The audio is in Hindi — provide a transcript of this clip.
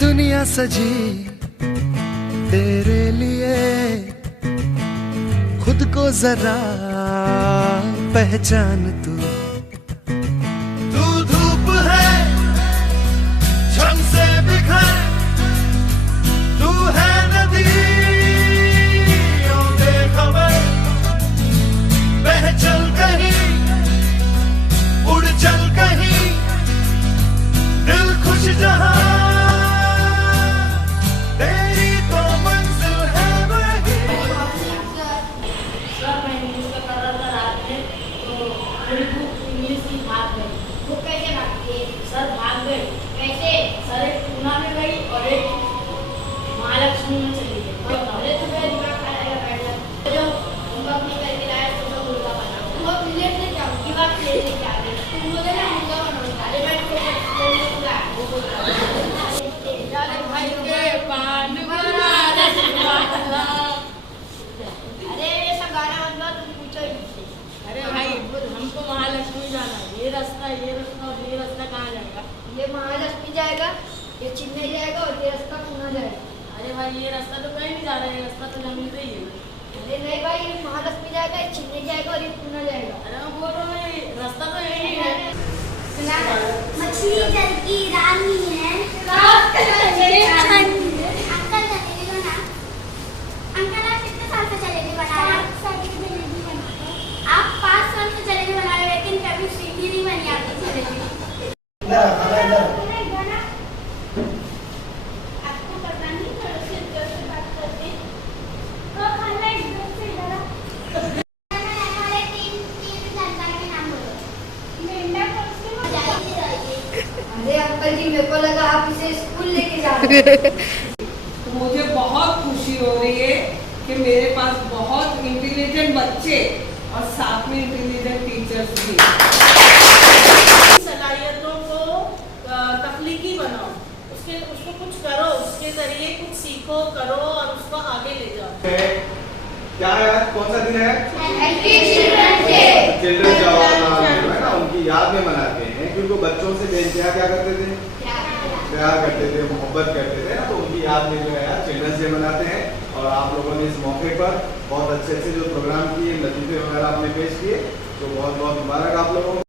दुनिया सजी तेरे लिए, खुद को जरा पहचान तू। तू धूप है झम से बिखर, तू है नदियों बेखबर, बह चल कहीं उड़ चल कहीं, दिल खुश जहां सर भाग गए। कैसे? सर एक पूना में गई और एक महालक्ष्मी में चली गई। अरे तो मेरा दिमाग खाएगा बैठ जा। जो होमवर्क नहीं करके लाया तो मैं मुर्गा बना। वो प्लेट से क्या की बात लेके क्या है? तुम मुझे ना मुर्गा बनाओ। अरे मैं तो मुर्गा वो बोल रहा है। अरे भाई के पान बना रसगुल्ला। अरे ऐसा गाना बंदा तुम पूछो ही नहीं। अरे भाई हमको महालक्ष्मी जाना है। ये रास्ता और ये रास्ता कहाँ जाएगा? ये महालक्ष्मी जाएगा, ये चेन्नई जाएगा और ये रास्ता पूना जाएगा। अरे भाई ये रास्ता तो कहीं नहीं जा रहा है, रास्ता तो जमीन पे ही है। अरे नहीं भाई, ये महालक्ष्मी जाएगा, ये चेन्नई जाएगा और ये पूना जाएगा। अरे मैं बोल रहा हूँ रास्ता तो यही है। मछली जल की रानी है। अंकल आप कितने साल से जलेबी बना रहे हैं? आप 5 साल से जलेबी बना रहे हैं, लेकिन कभी सीधी नहीं बनी आपकी जलेबी। आपको पता नहीं कैसे बात करते हैं? तो खाना एकदम से इधर वाले तीन जानवर के नाम बोलो। मेंढक और उसके अरे अंकल जी, मेरे को लगा आप इसे स्कूल लेके जा रहे हैं। तो मुझे बहुत खुशी हो रही है कि मेरे पास बहुत इंटेलिजेंट बच्चे और साथ में इंटेलिजेंट टीचर्स भी। सलाहियतों को तख्लीकी बनाओ, उसको कुछ करो, उसके जरिए कुछ सीखो, करो और उसको आगे ले जाओ। क्या है आज? कौन सा दिन है? Children day. चिल्ड्रन डे है ना, उनकी याद में मनाते हैं क्योंकि वो बच्चों से बेइंतहा क्या करते थे? प्यार करते थे, मोहब्बत करते थे ना, तो उनकी याद में जो है चिल्ड्रन डे मनाते हैं। और आप लोगों ने इस मौके पर बहुत अच्छे जो प्रोग्राम किए, लतीफे वगैरह आपने पेश किए, तो बहुत बहुत मुबारक आप लोगों को।